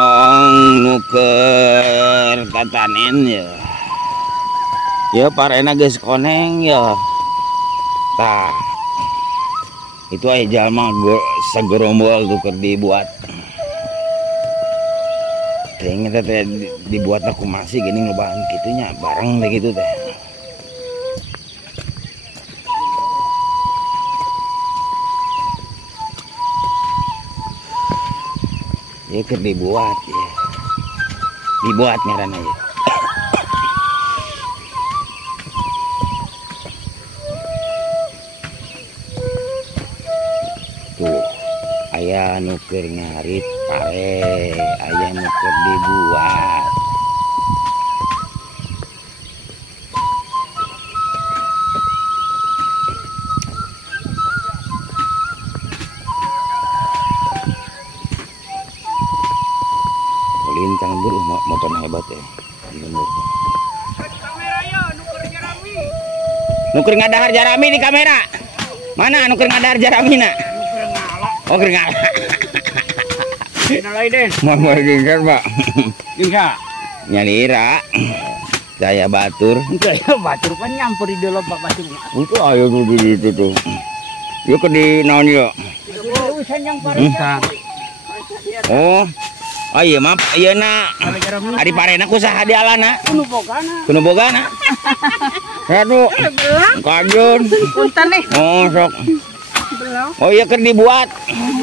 nong nuker tatanen ya. Ya parena geus koneng ya. Tah. Itu aya jalma sagerombol tuh keur dibuat. Teh teh dibuat aku masih gini ngobaan kitunya bareng begitu teh. Ya keur dibuat ya. Dibuat ngaranna ya. Tuh, aya nu keur ngarit pare, aya nu keur dibuat. Lintang buru motor hebat ya. Nuker ngadahar Jarami di kamera. Mana nuker ngadahar Jarami nak? Oh keur ngala. Nalai deh. Mau gingkan, Pak. Bisa. Nyalira. Saya batur. Saya batur kan nyamperi dulu Pak Batur. Itu ayo dulu itu tuh. Yuk ke di naon yuk. Oh. Oh iya maaf, iya nak. Ari parena ku saha di alana? Kuno bogana. Kuno bogana. Aduh. Kajun. Punten nih. Oh sok. Oh iya keur dibuat.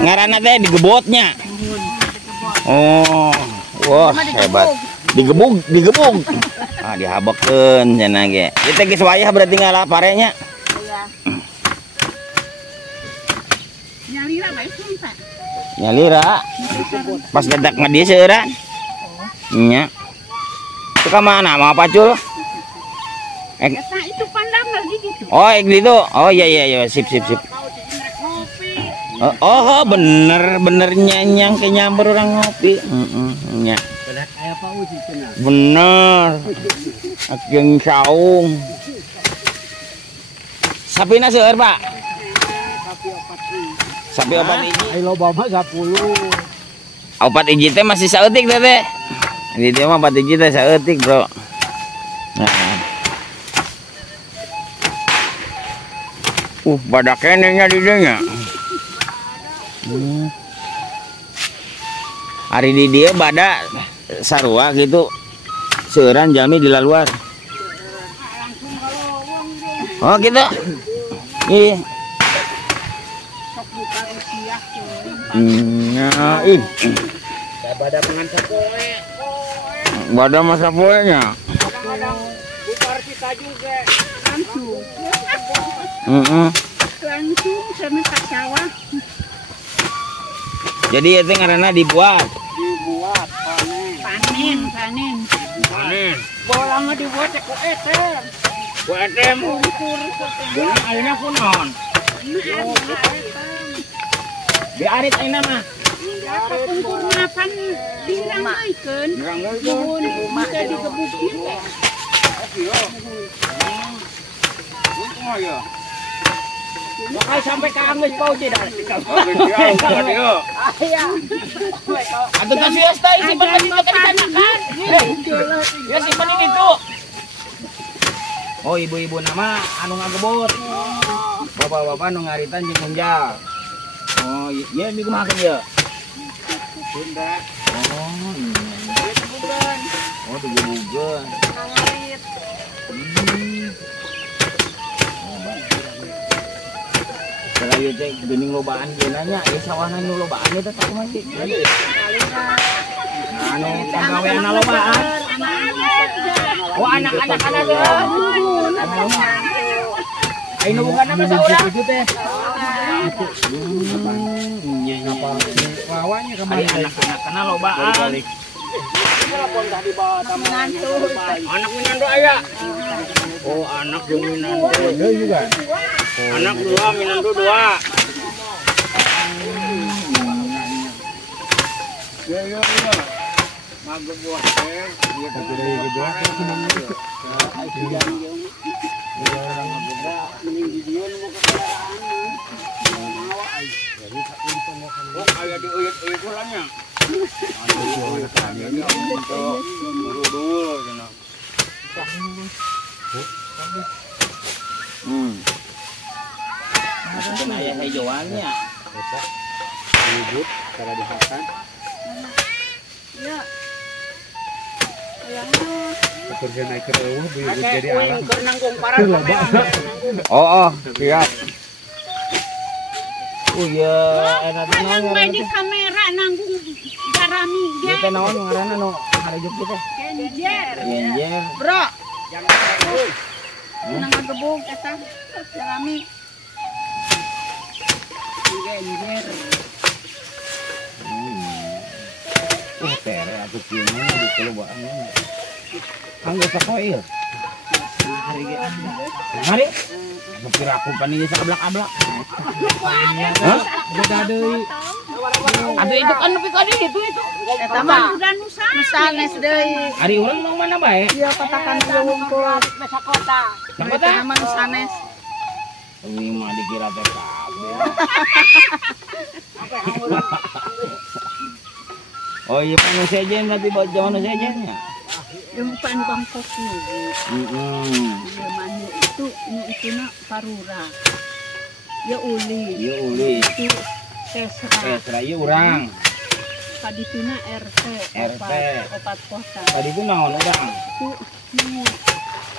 Ngaranna teh digebotnya. Oh. Wah hebat. Digebug. Ah dihabekeun cenah ge. Ieu teh geus wayah berarti ngalah parenya. Iya. Nyalira bae Pak. Nyalira pas gedak ngadi seueuran nya itu ka mana mau pacul Eta itu pandang lagi gitu. oh gitu oh iya sip oh bener nyanyang ke nyamper orang ngopi nya bener jeung saung sapina seueur Pak sapi opat hiji. Ayo Bama 10. Opat hiji teh masih saeutik teh teh. Di dieu mah opat hiji teh saeutik, Bro. Nah. Badak kenenya di dieu nya. Ari di dieu bada sarua gitu. Seueuran jalmi di laluar. Oh gitu. Iya. Ih. Pada pengantar poe. Bada masa poenya. Kadang-kadang bubar kita juga langsung. Langsung sama Kak Sawah. Jadi itu ngaranna dibuat. Dibuat Panen. Bolanya dibuat ku etem. Ku etem. Bulan ayeuna kunaon? Di arit ayeuna mah. Pungkur mapan dirangkeun. Nuhun bisa digebukin teh. Bakal sampai ka anggeus pauji dah. Atuh teh sias teh simpen lagi ke disanakan. Ya simpen ini tuh. Oh ibu-ibu nama anu ngagebot. Bapak-bapak nu ngaritan jeung munjal. Oh iya di kumaha ya? Sunda. Oh iya. Oh digebugeun. Ngarit. Kalau ieu teh geuning lobaan geunanya, ieu sawana nu lobaan ieu teh kumaha sih? Anu pagawean lobaan. Oh anak-anak teh. Ayo bukan nama saudara itu teh. Nya apa lawannya kemarin anak-anak kenal lobaan. Anak minando aya. Oh, anak jeung minando. Ada juga. Anak 2 minando 2. Ya. Magebuah teh, ieu teh gebuah senang itu. Orang ngebuka mending di dieu nu mau kekendaraan. Oh, aya di uyut-uyut ulangnya. Untuk dulu cenah. Itu ayah hijauannya. Ribut cara dimakan. Ya. Ayahnya. Kerja naik ke bawah ribut jadi alam. Nanggung parah kamera. Oh, siap. Oh iya, enak Yang naon main di kamera nanggung garami Ieu teh naon ngaranna nu harejuk teh? Genjer. Genjer. Bro, Jangan euy. nang ngagebog eta garami. Genjer. Tere atuh kieu mah di kelobaan. Anggo sakoe ieu. Hari ge. Hari. Mungkin aku pan ieu sablak-ablak. Hah? Beda deui. Aduh itu kan nepi ka ditu itu. Eta mah udah nusanes deui. Ari urang mau mana bae? Ieu kotakan ieu wungkul desa kota. Kota Eta mah nusanes. Ini mah dikira teh kabeh. Oh iya panu sejen berarti buat zaman sejennya. Yang pan Bangkok nih. Ieu mah itu na parura. Ya uli. Iya uli. Itu Tesra. Seraya urang. Kadituna RT. RT. Opat kota. Tadi itu naon urang? Itu nu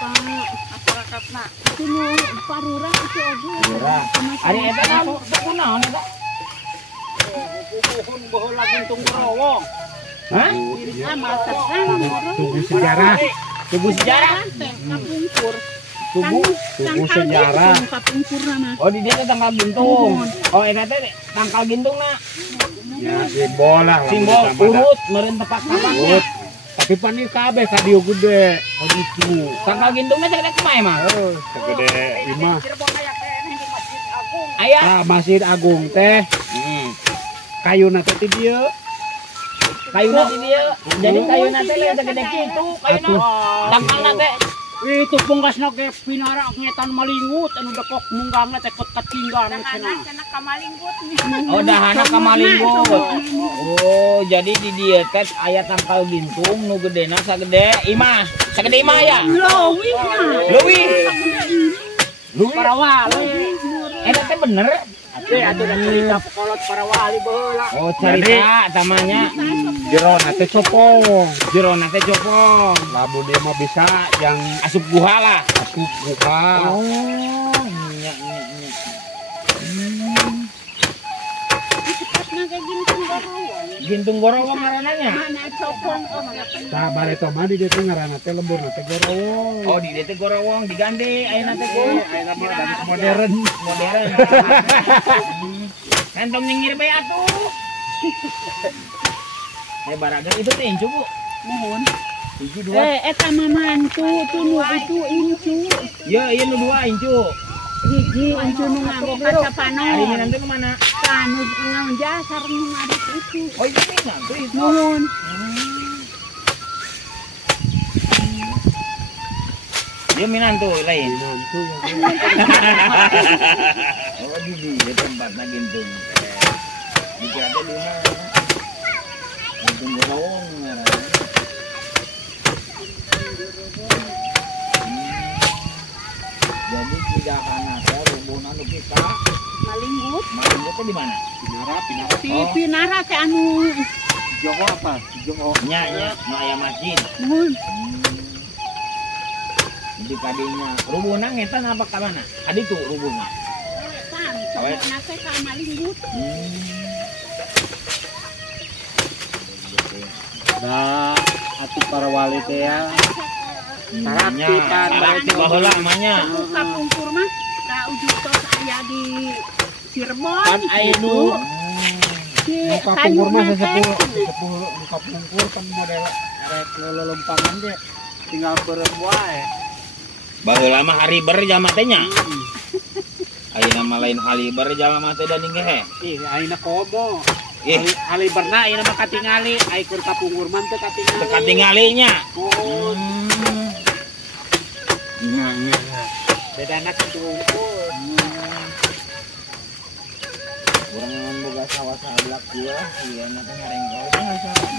masyarakatna. Itu nu parura itu oge. Urang. Ari eta naon? Kunaon eta? Pohon baheula guntung gorowong. Hah? Dirinya masakan Tubuh sejarah. Tubuh sejarah. kapungkur. Tubuh sejarah. Kapungkur nama. Oh di dia teh tangkal gintung. Oh eta teh tangkal gintungna. Ya simbol lah. Simbol urut meureun tepak-tepaknya. Tapi pan ieu kabeh ka dieu gede. Oh gitu. Tangkal gintungna teh kumaha mah? Segede imah. Aya. Ah, Masjid Agung teh kayuna teh ti dieu. Kayuna di dia. Jadi kayuna teh teu gede kitu kayuna. Tangkalna teh Itu punggasna ge pinara ngetan malinggut anu dekok munggangna teh kot katinggal cenah. oh dahana ka malinggut. Oh, jadi di dieu teh aya tangkal gintung nu gedena sagede imah. Sagede imah ya? Leuwih. Leuwih. Leuwih. Parawal. Eta teh bener. Teh atuh da cerita pokolot parawali baheula. Oh, cerita tamanya. Jerona teh copong. Jerona teh copong. Lamun dia mah bisa yang Asup guha lah. asup buka. Oh, nya. Cepatna kayak gintung gorowong. Gintung gorowong ngarananya. Mana copong Tah bareto mah di dieu teh ngaranna teh lemburna teh gorowong. Oh, di dieu teh gorowong diganti ayeuna teh ku Ayeuna mah dari modern. modern. Kantong nyengir bae atuh. Baraga itu teh incu, Bu. Mohon. Incu dua. Eta mah mantu tuh nu itu incu. Ya, iya nu dua incu. Hiji incu nu nganggo kaca panon. Hari ini nanti kemana? Kanu ngaun jasar nu ngarit itu. Oh, ini nanti itu. Mohon. Dia minantu lain. Mantu Oh, di tempatnya gintung. Dikira teh di mana? Gintung gorowong ngaranna. Jadi tidak ada rubuhan anu kita. Malinggut. Malinggut teh di mana? pinara Si Pinara teh anu Joho apa? Joho. Nya nu aya masjid. mohon. Di kadinya rubuhna ngetan apa ka mana? Adi tuh rubuhna. Tan, cowokna teh ka malinggut. Nah, atuh para wali teh ya. Nya, sarakti baheula amanya. Kapungkur mah da ujung tos aya di Cirebon. Kan anu Si kapungkur mah kayuna teh. sesepuh kapungkur kan model arek lelempangan teh tinggal beureum wae. Baheula mah hariber jalma teh nya. Ayeuna mah lain haliber jalma teh da ningeh. Ih, ayeuna komo. Ih, Haliberna ayeuna mah katingali, ai keur kapungkur mah teu katingali. teu katinggalinya. Oh, Nya. bedana kitu unggul. Kurang boga sawah sablak gua, iya nanti ngareng kau nggak salah.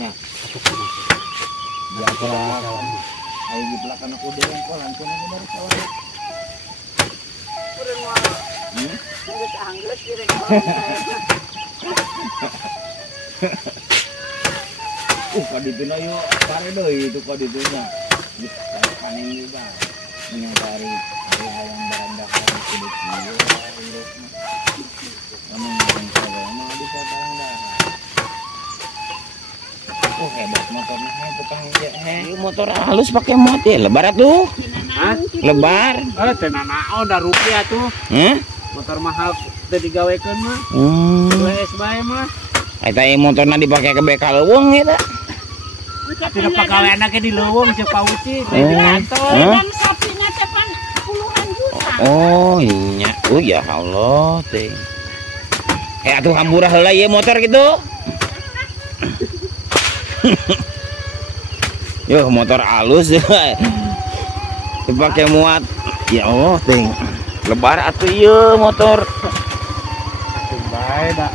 Nya, ya kurang. Ayo di belakang aku deh, kau langsung aja dari sawah. Kurang mah. Nggak anggus kira Kaditu na yuk, pare doi itu kaditu nya. Panen juga. Menyadari hal-hal yang berandakan hidup dia, hidupnya. Kamu yang sabar, mau bisa barang. Hebat motornya, tukang motor halus pakai mod ya, lebar tuh. Hah? Lebar. Tenan naon da rupiah tuh. Motor mahal teu digawekeun mah. US bae mah. Eta motorna dipake ke bekal leuweung eta. Atuh pagaweanna ge di leuweung ceu pauci, di kantor. Dan sapinya teh pan puluhan juta. Oh iya, oh ya Allah teh. Atuh hamburah heula ieu motor gitu. Yo motor halus dipakai muat. Ya Allah teh. Lebar atuh ieu motor. Bae da.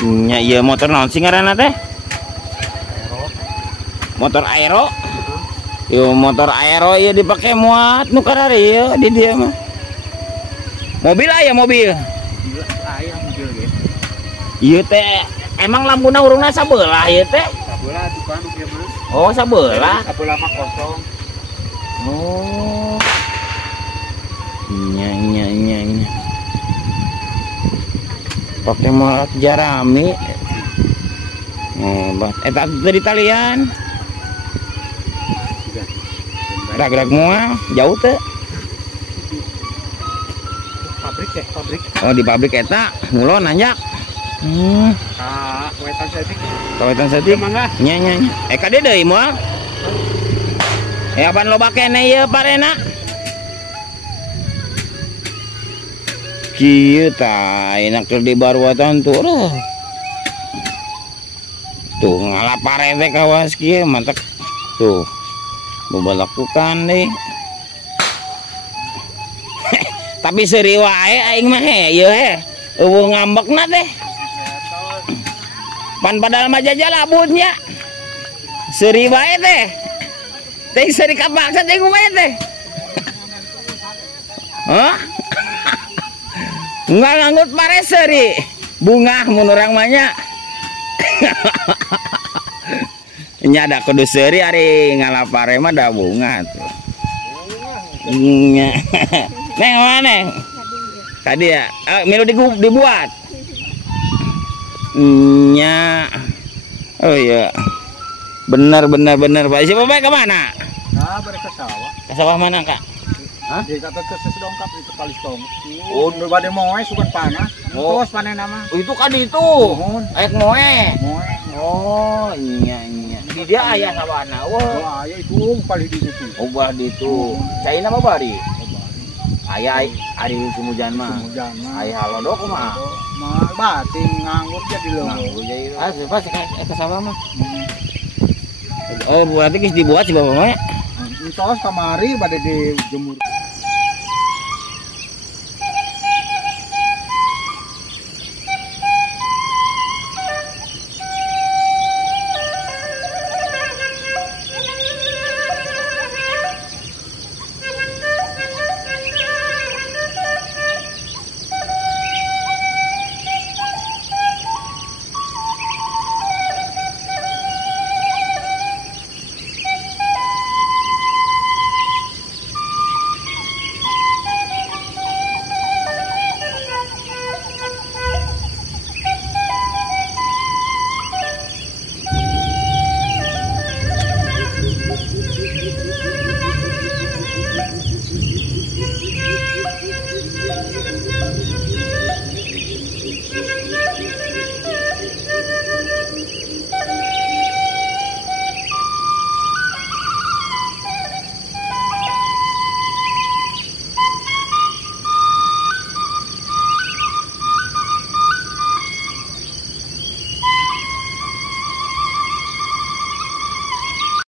Nya ieu motor naon sih ngaranna teh? Motor aero. Yo motor aero ieu dipake muat nu karari ieu di dieu mah. Mobil aya mobil. Aya mobil ge. Ieu teh emang lampuna urungna sabelah ieu teh? Sabelah tukang ieu mah. Oh, sabelah. Sabelah mah kosong. Oh. Nya. Pakai muat jarami. Hebat. Eta dari talian. Gerak mual jauh teh. Pabrik. Oh, di pabrik eta mulon nanjak. Wetan setik. Kawetan setik. Mangga. Nya. Ka dia deui moal. Apaan lo bakene ieu parena? Kieu tah enak keur di baruatan tuh. Tuh ngalapare teh kawas kieu mantep. Tuh. Bebalakukan deh. Tapi seuri wae aing mah ieu eueuh ngambekna teh. Pan padahal mah jajal abutnya. Seuri wae teh. Teh seuri kapaksa teh kumaha teh. Hah? Enggak nganggut pare seuri. Bunga mun urang mah nya. Nya ada kudu seuri ari ngalapare mah da bunga tuh. Nya. Neng mana? Tadi ya. Milu dibuat. Nya. Oh iya. Benar Pak. Siapa baik ke mana? Nah, balik ke sawah. Ke sawah mana, Kak? Hah? Di kata sesedongkap itu Palistong. Oh, bade moe sugan panas. Oh. Terus panen nama. Oh, itu kan itu. Mohon. Aek moe. Moe. Oh, iya. Di dia aya sawana. Wah. Oh, aya itu paling di situ. Obah di itu. Cai nama bari. Aya ari sumujan mah. Sumujan mah. Aya halodok mah. Mah bating nganggur jadi leuweung. Nganggur jadi. Pasti ke sawah mah. Oh, berarti geus dibuat si Bapak mah. Entos kamari bade dijemur.